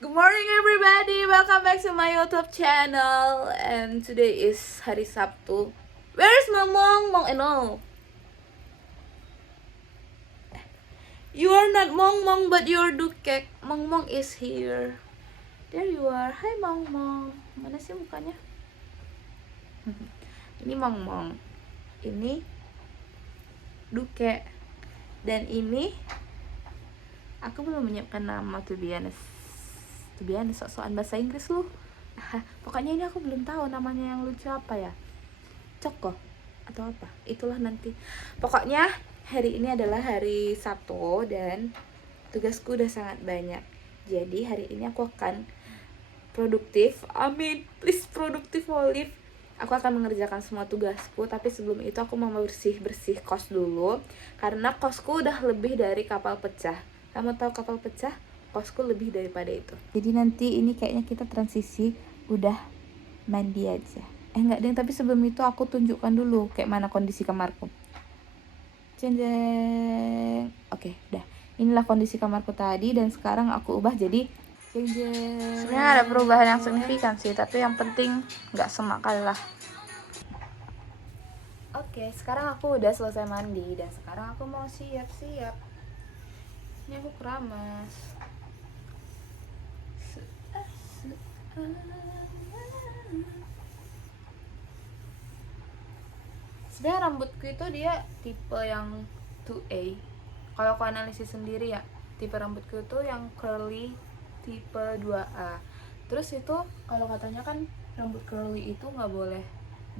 Good morning everybody, welcome back to my YouTube channel. And today is hari Sabtu. Where's Mong? Mong, no. You are not Mong, but you're Dukek. Mong is here. There you are. Hi Mong. Mana sih mukanya? Ini Mong. Ini Dukek. Dan ini aku belum menyiapkan nama, to be honest. Sok-sokan bahasa Inggris lu. Pokoknya ini aku belum tahu namanya yang lucu apa ya. Coko atau apa, itulah nanti. Pokoknya hari ini adalah hari Sabtu dan tugasku udah sangat banyak. Jadi hari ini aku akan produktif. Amin, please produktif Olive. Aku akan mengerjakan semua tugasku, tapi sebelum itu aku mau bersih kos dulu karena kosku udah lebih dari kapal pecah. Kamu tahu kapal pecah? Kosku lebih daripada itu. Jadi nanti ini kayaknya kita transisi udah mandi aja. Enggak deh, tapi sebelum itu aku tunjukkan dulu kayak mana kondisi kamarku. Jeng. Oke, udah. Inilah kondisi kamarku tadi dan sekarang aku ubah jadi jeng. Sebenarnya ada perubahan yang signifikan sih, tapi yang penting nggak semakal lah. Oke, sekarang aku udah selesai mandi dan sekarang aku mau siap-siap. Ini aku keramas. Sebenarnya rambutku itu dia tipe yang 2A. Kalau aku analisis sendiri ya, tipe rambutku itu yang curly tipe 2A. Terus itu kalau katanya kan rambut curly itu nggak boleh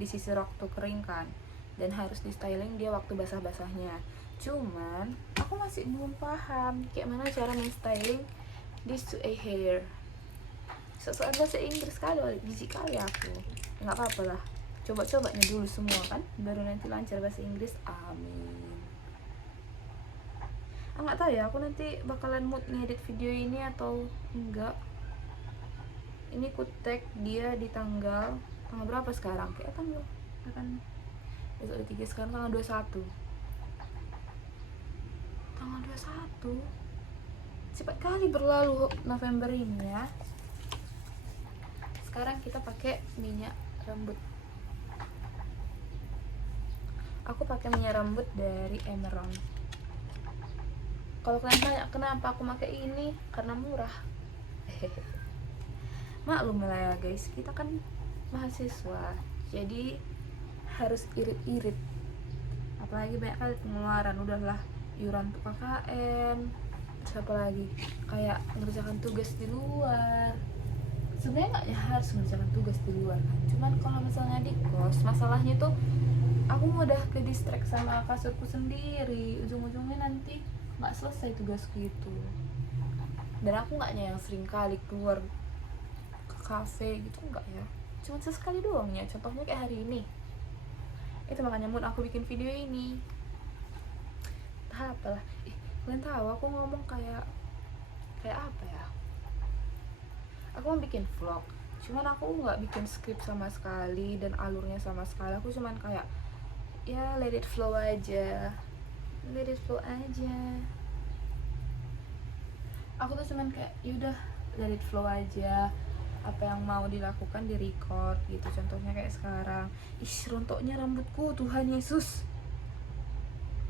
disisir waktu kering kan, dan harus di styling dia waktu basah-basahnya. Cuman aku masih belum paham kayak mana cara men-styling this 2A hair. Soal bahasa Inggris kali, biji kali aku. Nggak apa-apa lah, coba-cobanya dulu semua kan, baru nanti lancar bahasa Inggris. Amin. Nggak tahu ya, aku nanti bakalan mood ngedit video ini atau enggak. Ini ku tag dia di tanggal berapa sekarang? Kayak tanggal kan besok 3, sekarang tanggal 21. Tanggal 21. Cepat kali berlalu November ini ya. Sekarang kita pakai minyak rambut. Aku pakai minyak rambut dari Emerald. Kalau kalian tanya kenapa aku pakai ini, karena murah. Maklum lah ya guys, kita kan mahasiswa, jadi harus irit-irit. Apalagi banyak kali pengeluaran, udahlah iuran untuk KKN, siapa lagi kayak mengerjakan tugas di luar. Sebenarnya nggak harus mengerjakan tugas di luar kan, cuman kalau misalnya di kos, masalahnya tuh aku mudah ke distract sama kasurku sendiri, ujung-ujungnya nanti nggak selesai tugasku itu. Dan aku nggaknya yang sering kali keluar ke kafe gitu, enggak ya, cuma sesekali doang ya, contohnya kayak hari ini. Itu makanya mood aku bikin video ini. Apalah, kalian tahu aku ngomong kayak apa ya, aku mau bikin vlog, cuman aku nggak bikin skrip sama sekali dan alurnya sama sekali. Aku cuman kayak ya let it flow aja. Aku tuh cuman kayak yaudah let it flow aja, apa yang mau dilakukan di record gitu. Contohnya kayak sekarang, rontoknya rambutku, Tuhan Yesus,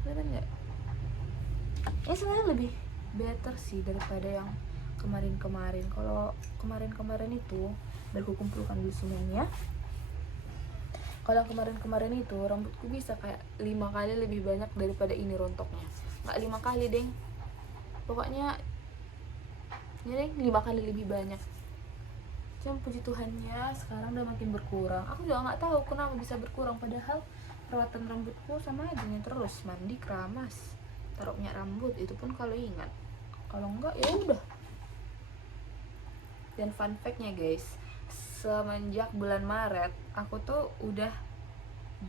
kelihatan nggak? Ya sebenarnya lebih better sih daripada yang kemarin-kemarin. Kalau kemarin-kemarin itu, biar aku kumpulkan dulu semuanya. Kalau kemarin-kemarin itu rambutku bisa kayak 5 kali lebih banyak daripada ini rontoknya. Nggak 5 kali deng, pokoknya ya deng 5 kali lebih banyak. Cuma puji Tuhannya sekarang udah makin berkurang. Aku juga nggak tahu kenapa bisa berkurang, padahal perawatan rambutku sama aja nih, terus mandi, keramas, taruh minyak rambut, itu pun kalau ingat. Kalau enggak ya udah. Dan fun fact-nya guys, semenjak bulan Maret aku tuh udah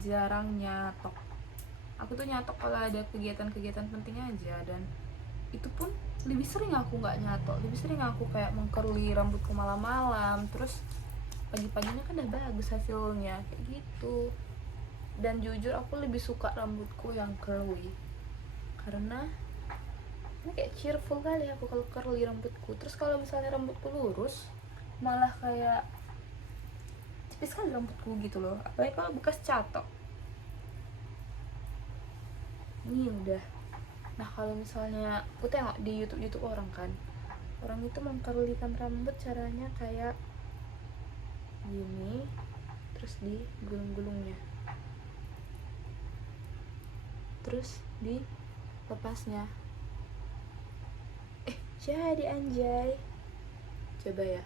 jarang nyatok. Aku tuh nyatok kalau ada kegiatan-kegiatan penting aja, dan itu pun lebih sering aku nggak nyatok, lebih sering aku kayak mengkerli rambutku malam-malam, terus pagi-paginya kan udah bagus hasilnya kayak gitu. Dan jujur aku lebih suka rambutku yang curly karena ini kayak cheerful kali aku kalau curly rambutku. Terus kalau misalnya rambutku lurus malah kayak tipis kali rambutku gitu loh, apalagi kalau bekas catok. Ini udah. Nah kalau misalnya aku tengok di YouTube orang kan, orang itu mengcurlykan rambut caranya kayak gini, terus digulung-gulungnya, terus dilepasnya. Jadi anjay, coba ya.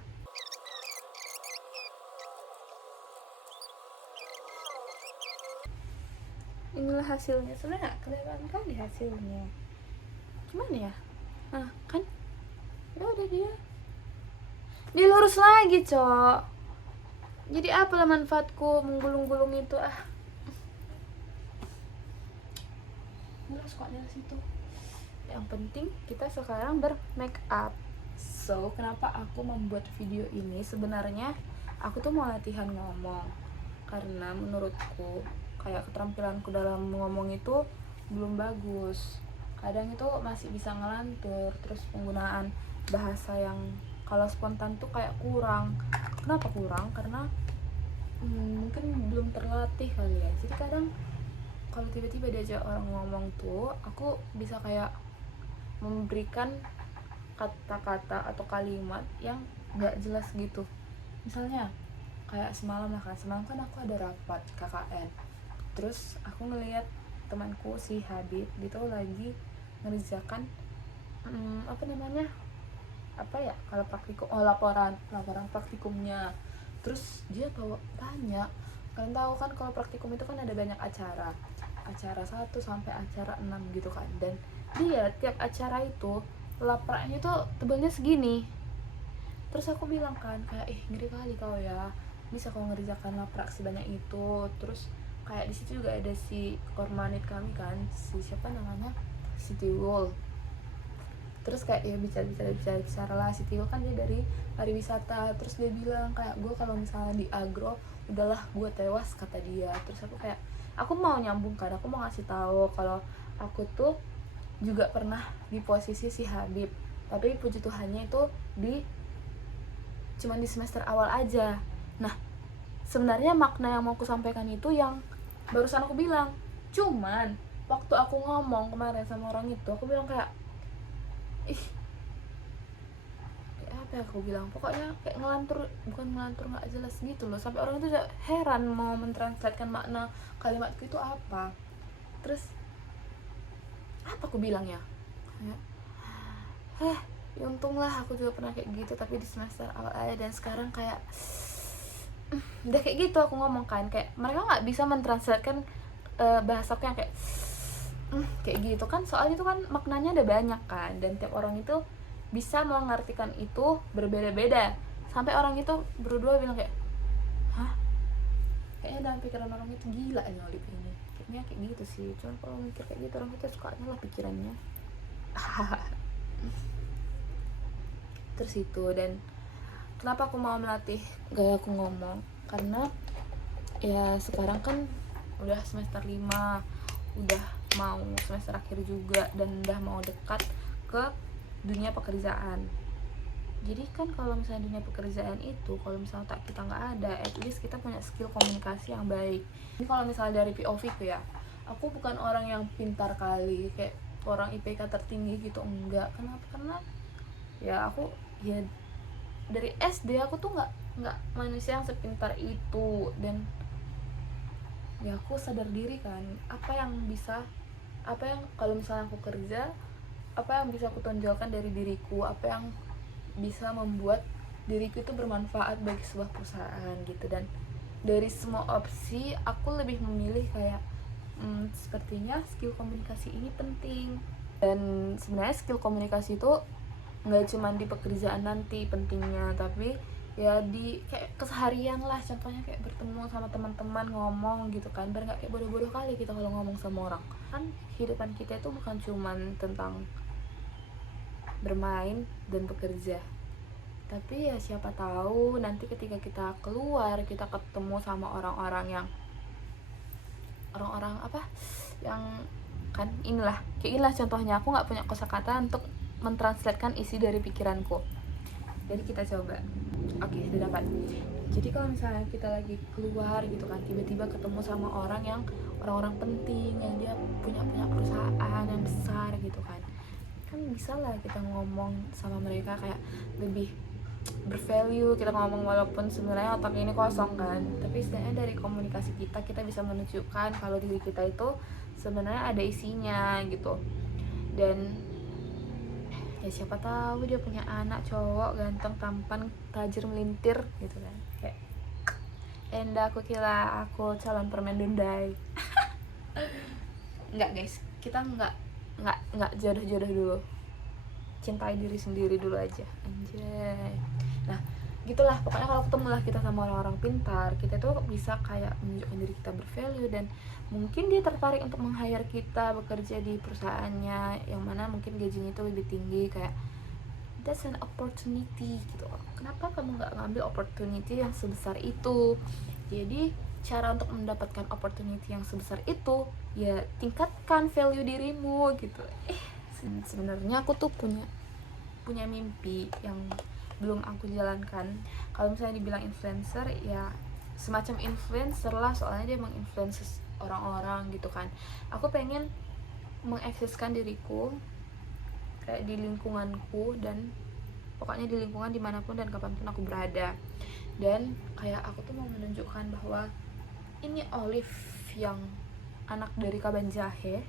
Inilah hasilnya. Sebenarnya gak kelihatan kali hasilnya, gimana ya. Nah kan ya udah, dia lurus lagi cok. Jadi apalah manfaatku menggulung-gulung itu. Lurus kok dari situ. Yang penting kita sekarang bermake up. So kenapa aku membuat video ini, sebenarnya aku tuh mau latihan ngomong, karena menurutku kayak keterampilanku dalam ngomong itu belum bagus. Kadang itu masih bisa ngelantur, terus penggunaan bahasa yang kalau spontan tuh kayak kurang. Kenapa kurang? Karena mungkin belum terlatih kali ya. Jadi kadang kalau tiba-tiba diajak orang ngomong tuh aku bisa kayak memberikan kata-kata atau kalimat yang nggak jelas gitu. Misalnya kayak semalam kan aku ada rapat KKN, terus aku ngelihat temanku si Habib gitu lagi ngerjakan kalau praktikum, laporan praktikumnya. Terus dia tanya, kalian tahu kan kalau praktikum itu kan ada banyak acara 1 sampai acara 6 gitu kan, dan dia tiap acara itu lapraknya tuh tebalnya segini. Terus aku bilang kan kayak ngeri kali kau ya, bisa kau ngerjakan laprak sebanyak itu. Terus kayak di situ juga ada si kormanit kami kan, si siapa namanya, si Tiwul. Terus kayak ya bicara lah, si Tiwul kan dia dari pariwisata. Terus dia bilang kayak gue kalau misalnya di agro udahlah gue tewas kata dia. Terus aku mau nyambung kan, aku mau ngasih tahu kalau aku tuh juga pernah di posisi si Habib, tapi puji Tuhannya itu cuman di semester awal aja. Nah sebenarnya makna yang mau aku sampaikan itu yang barusan aku bilang, cuman waktu aku ngomong kemarin sama orang itu aku bilang kayak apa ya aku bilang, pokoknya kayak ngelantur nggak jelas gitu loh, sampai orang itu heran mau mentranslatekan makna kalimatku itu apa. Terus apa aku bilangnya, ya untunglah aku juga pernah kayak gitu, tapi di semester awal aja. Dan sekarang kayak udah kayak gitu aku ngomong kan, kayak mereka nggak bisa mentranslatekan bahasa aku yang kayak gitu kan, soalnya itu kan maknanya ada banyak kan, dan tiap orang itu bisa mengartikan itu berbeda-beda. Sampai orang itu berdua bilang kayak, kayaknya dalam pikiran orang itu gila nyolip ini. Kayaknya kayak gitu sih, cuman kalau mikir kayak gitu orang kita suka lah pikirannya. Terus itu, dan kenapa aku mau melatih gaya aku ngomong, karena ya sekarang kan udah semester 5, udah mau semester akhir juga, dan udah mau dekat ke dunia pekerjaan. Jadi kan kalau misalnya dunia pekerjaan itu, kalau misalnya kita nggak ada, at least kita punya skill komunikasi yang baik. Ini kalau misalnya dari POV ku ya, aku bukan orang yang pintar kali kayak orang IPK tertinggi gitu, enggak. Kenapa? Karena ya aku ya dari SD aku tuh nggak manusia yang sepintar itu. Dan ya aku sadar diri kan, apa yang kalau misalnya aku kerja, apa yang bisa aku tonjolkan dari diriku, apa yang bisa membuat diriku itu bermanfaat bagi sebuah perusahaan gitu. Dan dari semua opsi aku lebih memilih kayak sepertinya skill komunikasi ini penting. Dan sebenarnya skill komunikasi itu nggak cuma di pekerjaan nanti pentingnya, tapi ya di kayak keseharian lah. Contohnya kayak bertemu sama teman-teman ngomong gitu kan, biar nggak kayak bodoh-bodoh kali kita kalau ngomong sama orang. Kan kehidupan kita itu bukan cuma tentang bermain dan bekerja, tapi ya siapa tahu nanti ketika kita keluar, kita ketemu sama orang-orang yang orang-orang apa yang kan inilah kayak inilah contohnya, aku nggak punya kosakata untuk mentranslatekan isi dari pikiranku. Jadi kita coba. Oke, sudah dapat. Jadi kalau misalnya kita lagi keluar gitu kan, tiba-tiba ketemu sama orang yang orang-orang penting, yang dia punya perusahaan yang besar gitu kan bisa lah kita ngomong sama mereka kayak lebih bervalue, kita ngomong walaupun sebenarnya otak ini kosong kan, tapi setidaknya dari komunikasi kita bisa menunjukkan kalau diri kita itu sebenarnya ada isinya gitu. Dan ya siapa tahu dia punya anak cowok ganteng, tampan, tajir, melintir gitu kan, kayak Enda aku kira aku calon permen Dundai. Enggak guys, kita enggak jodoh-jodoh dulu, cintai diri sendiri dulu aja, anjay. Nah gitulah pokoknya, kalau ketemu lah kita sama orang-orang pintar, kita tuh bisa kayak menunjukkan diri kita bervalue, dan mungkin dia tertarik untuk meng-hire kita bekerja di perusahaannya yang mana mungkin gajinya itu lebih tinggi. Kayak that's an opportunity gitu. Kenapa kamu nggak ngambil opportunity yang sebesar itu? Jadi cara untuk mendapatkan opportunity yang sebesar itu ya tingkatkan value dirimu gitu. Sebenarnya aku tuh punya mimpi yang belum aku jalankan. Kalau misalnya dibilang influencer, ya semacam influencer lah, soalnya dia menginfluence orang-orang gitu kan. Aku pengen mengeksiskan diriku kayak di lingkunganku, dan pokoknya di lingkungan dimanapun dan kapanpun aku berada. Dan kayak aku tuh mau menunjukkan bahwa ini Olive yang anak dari Kaban Jahe.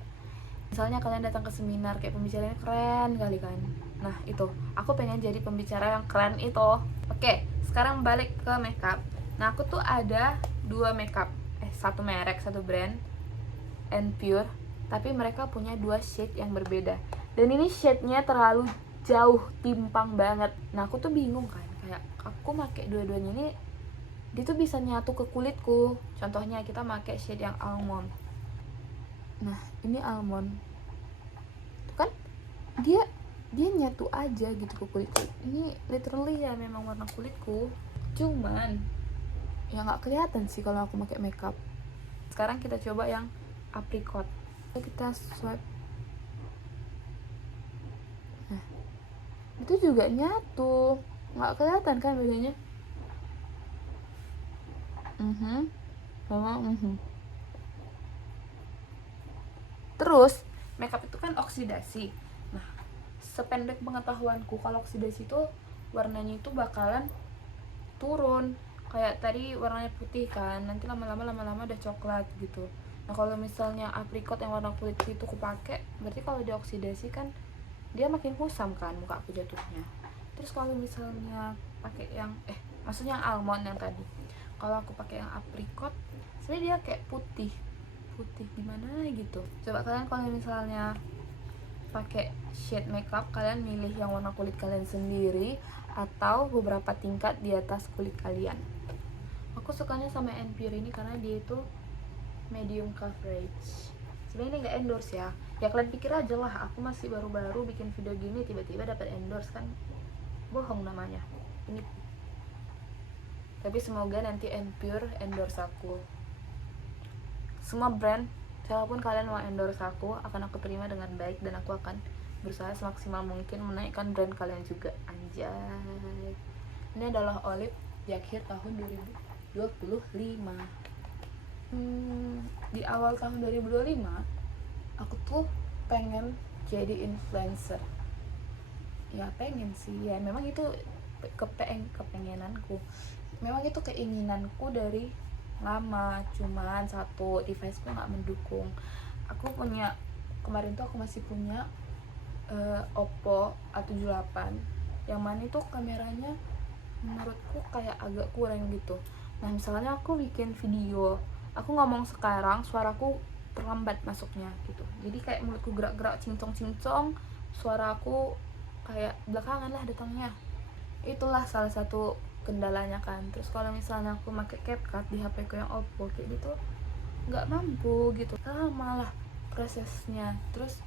Misalnya kalian datang ke seminar kayak pembicaranya keren kali kan, nah itu aku pengen jadi pembicara yang keren itu. Oke, sekarang balik ke makeup. Nah aku tuh ada 2 makeup, satu merek, satu brand, and Pure, tapi mereka punya 2 shade yang berbeda, dan ini shade-nya terlalu jauh, timpang banget. Nah aku tuh bingung kan, kayak aku pakai dua-duanya ini dia tuh bisa nyatu ke kulitku. Contohnya kita pakai shade yang almond. Nah ini almond kan dia nyatu aja gitu ke kulitku. Ini literally ya memang warna kulitku, cuman ya nggak kelihatan sih kalau aku pakai makeup. Sekarang kita coba yang apricot. Kita swipe, nah itu juga nyatu, nggak kelihatan kan bedanya. Terus makeup itu kan oksidasi. Nah sependek pengetahuanku, kalau oksidasi itu warnanya itu bakalan turun. Kayak tadi warnanya putih kan, nanti lama-lama udah coklat gitu. Nah kalau misalnya apricot yang warna kulit itu aku pakai, berarti kalau dioksidasi kan dia makin kusam kan muka aku jatuhnya. Terus kalau misalnya pakai yang maksudnya yang almond yang tadi, kalau aku pakai yang apricot sebenarnya dia kayak putih gimana gitu. Coba kalian kalau misalnya pakai shade makeup, kalian milih yang warna kulit kalian sendiri atau beberapa tingkat di atas kulit kalian. Aku sukanya sama Pure ini karena dia itu medium coverage. Sebenarnya ini nggak endorse ya kalian pikir aja lah aku masih baru-baru bikin video gini tiba-tiba dapat endorse, kan bohong namanya ini. Tapi semoga nanti Pure endorse aku. Semua brand, siapapun kalian mau endorse aku, akan aku terima dengan baik, dan aku akan berusaha semaksimal mungkin menaikkan brand kalian juga, anjay. Ini adalah Olive di akhir tahun 2025. Di awal tahun 2025 aku tuh pengen jadi influencer. Ya pengen sih, ya memang itu kepengenanku, memang itu keinginanku dari lama, cuman satu deviceku nggak mendukung. Aku punya, kemarin tuh aku masih punya Oppo A78 yang mana itu kameranya menurutku kayak agak kurang gitu. Nah misalnya aku bikin video, aku ngomong sekarang suaraku terlambat masuknya gitu, jadi kayak mulutku gerak-gerak cincong-cincong, suaraku kayak belakangan lah datangnya. Itulah salah satu kendalanya kan. Terus kalau misalnya aku pakai CapCut di HP ku yang Oppo kayak gitu nggak mampu gitu, lama lah prosesnya. Terus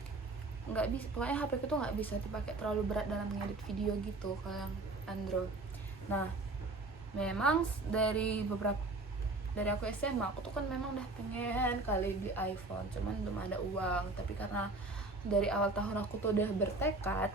nggak bisa, pokoknya HP ku tuh nggak bisa dipakai terlalu berat dalam ngedit video gitu kalau yang Android. Nah memang dari beberapa dari aku SMA aku tuh kan memang udah pengen kali beli iPhone, cuman belum ada uang. Tapi karena dari awal tahun aku tuh udah bertekad,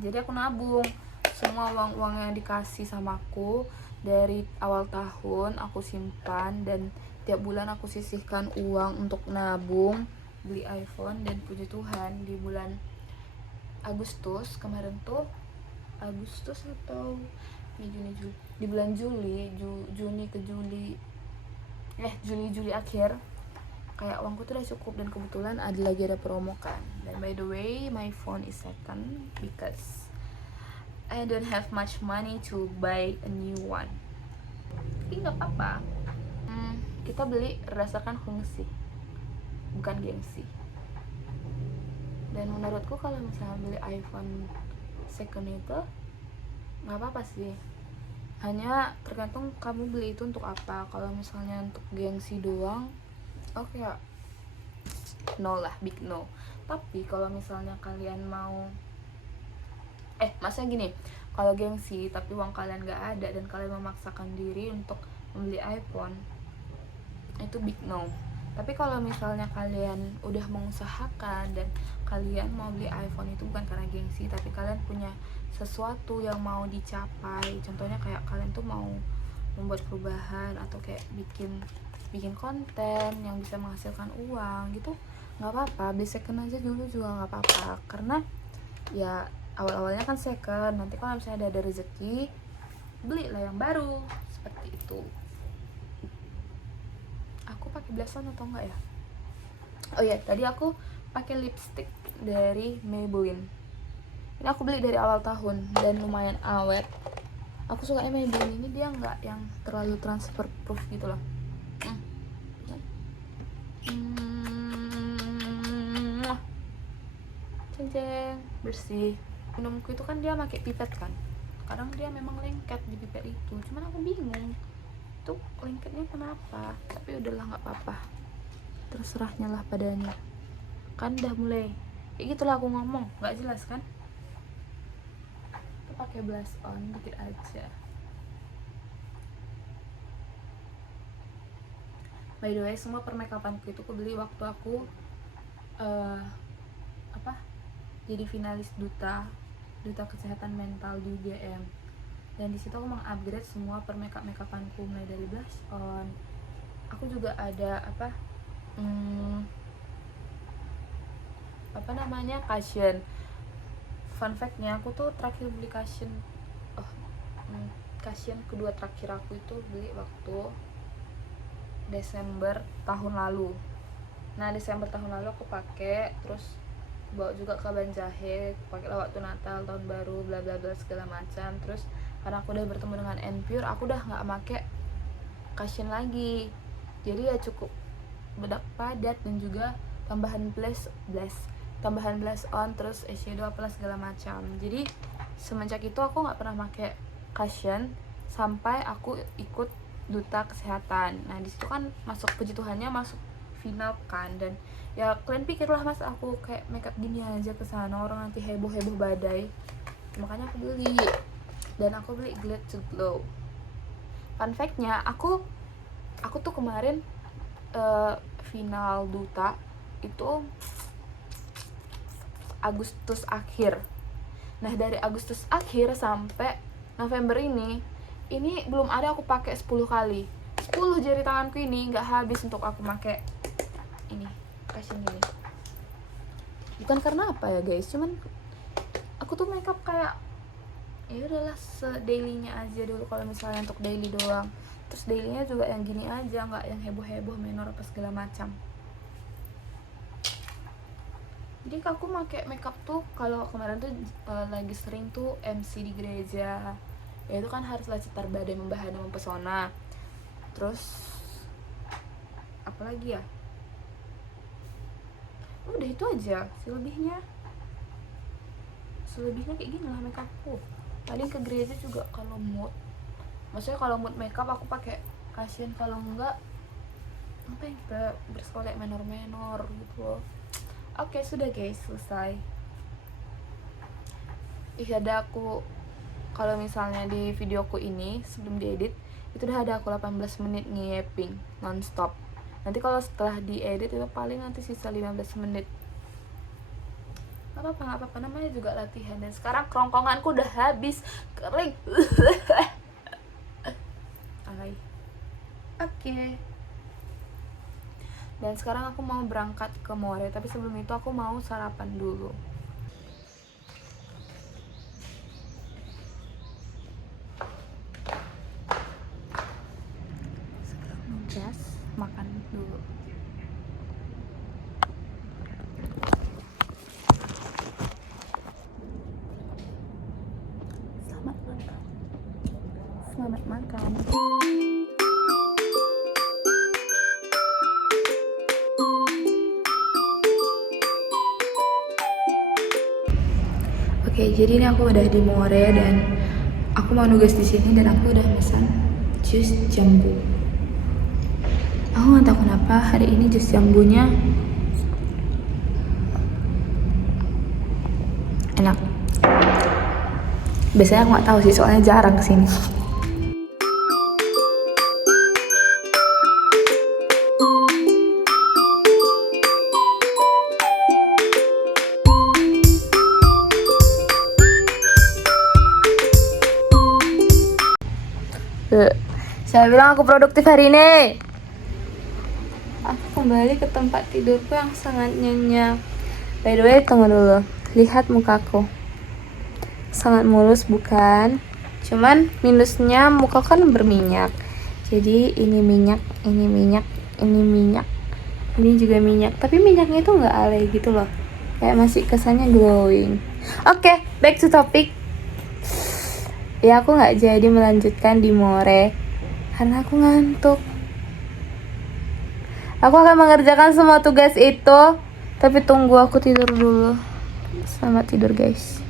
jadi aku nabung semua uang-uang yang dikasih sama aku dari awal tahun, aku simpan dan tiap bulan aku sisihkan uang untuk nabung beli iPhone. Dan puji Tuhan di bulan Agustus kemarin tuh, Agustus atau Juni Juli, di bulan Juni ke Juli, Juli akhir, kayak uangku tuh udah cukup. Dan kebetulan lagi ada promo kan. Dan by the way my phone is second because I don't have much money to buy a new one. Tapi nggak apa-apa, kita beli berdasarkan fungsi bukan gengsi. Dan menurutku kalau misalnya beli iPhone second itu nggak apa-apa sih, hanya tergantung kamu beli itu untuk apa. Kalau misalnya untuk gengsi doang, oke ya, no lah, big no. Tapi kalau misalnya kalian mau maksudnya gini, kalau gengsi tapi uang kalian nggak ada dan kalian memaksakan diri untuk membeli iPhone, itu big no. Tapi kalau misalnya kalian udah mengusahakan dan kalian mau beli iPhone itu bukan karena gengsi, tapi kalian punya sesuatu yang mau dicapai, contohnya kayak kalian tuh mau membuat perubahan atau kayak bikin konten yang bisa menghasilkan uang gitu, nggak apa-apa, beli second aja dulu juga nggak apa-apa. Karena ya awal-awalnya kan second, nanti kalau misalnya ada rezeki belilah yang baru, seperti itu. Aku pakai blush on atau enggak ya? Oh iya, tadi aku pakai lipstick dari Maybelline. Ini aku beli dari awal tahun dan lumayan awet. Aku suka Maybelline ini, dia nggak yang terlalu transfer proof gitu loh. Ceng, bersih. Minumku itu kan dia pakai pipet kan. Kadang dia memang lengket di pipet itu. Cuman aku bingung tuh lengketnya kenapa. Tapi udahlah, nggak apa-apa. Terserahnya lah padanya. Kan udah mulai kayak gitulah aku ngomong, nggak jelas kan? Aku pakai blush on dikit aja. By the way, semua permakeupanku itu aku beli waktu aku jadi finalis duta kesehatan mental di UGM. Dan di situ aku mengupgrade semua permakeupanku, mulai dari blush on. Aku juga ada cushion. Fun fact-nya, aku tuh terakhir beli cushion kedua terakhir aku itu beli waktu Desember tahun lalu. Nah, Desember tahun lalu aku pakai, terus bawa juga ke Banjahe, pakai lah waktu Natal, tahun baru, bla bla bla segala macam. Terus karena aku udah bertemu dengan Enpure, aku udah nggak pakai cushion lagi, jadi ya cukup bedak padat dan juga tambahan blush on, terus eyeshadow apalah segala macam. Jadi semenjak itu aku nggak pernah pakai cushion sampai aku ikut duta kesehatan. Nah, di situ kan masuk, puji Tuhannya masuk final kan. Dan ya kalian pikirlah mas aku kayak makeup gini aja ke sana, orang nanti heboh badai. Makanya aku beli, dan aku beli Glade to Glow. Fun fact-nya, aku tuh kemarin final duta itu Agustus akhir. Nah, dari Agustus akhir sampai November ini belum ada aku pakai 10 kali. 10 jari tanganku ini nggak habis untuk aku pakai ini, cushion ini. Bukan karena apa ya guys, cuman aku tuh makeup kayak ya udahlah sedailynya aja dulu kalau misalnya untuk daily doang. Terus dailynya juga yang gini aja, nggak yang heboh menor apa segala macam. Jadi aku pakai makeup tuh kalau kemarin tuh lagi sering tuh MC di gereja. Ya itu kan haruslah cetar badai, membahana, mempesona. Terus apalagi ya? Udah itu aja. Selebihnya kayak gini lah makeupku. Paling ke gereja juga kalau mood. Maksudnya kalau mood makeup aku pakai cushion, kalau enggak apa yang kita bersekolah menor gitu loh. Oke, sudah guys, selesai. Ada aku kalau misalnya di videoku ini sebelum diedit Itu udah ada aku 18 menit nge-yapping nonstop. Nanti kalau setelah diedit itu paling nanti sisa 15 menit. Gak apa-apa, namanya juga latihan. Dan sekarang kerongkonganku udah habis, kering. Alay. Oke. Dan sekarang aku mau berangkat ke More, tapi sebelum itu aku mau sarapan dulu. Just makan dulu. Selamat makan. Selamat makan. Oke, jadi ini aku udah di More dan aku mau nugas di sini dan aku udah pesan jus jambu. Aku nggak tahu kenapa hari ini jus jambunya enak. Biasanya aku nggak tahu sih, soalnya jarang kesini. Saya bilang aku produktif hari ini. Aku kembali ke tempat tidurku yang sangat nyenyak. By the way, tunggu dulu. Lihat mukaku. Sangat mulus bukan? Cuman minusnya muka kan berminyak. Jadi ini minyak, ini minyak, ini minyak. Ini juga minyak. Tapi minyaknya itu nggak alay gitu loh. Kayak masih kesannya glowing. Oke, back to topic. Ya aku nggak jadi melanjutkan di More karena aku ngantuk. Aku akan mengerjakan semua tugas itu, tapi tunggu aku tidur dulu. Selamat tidur guys.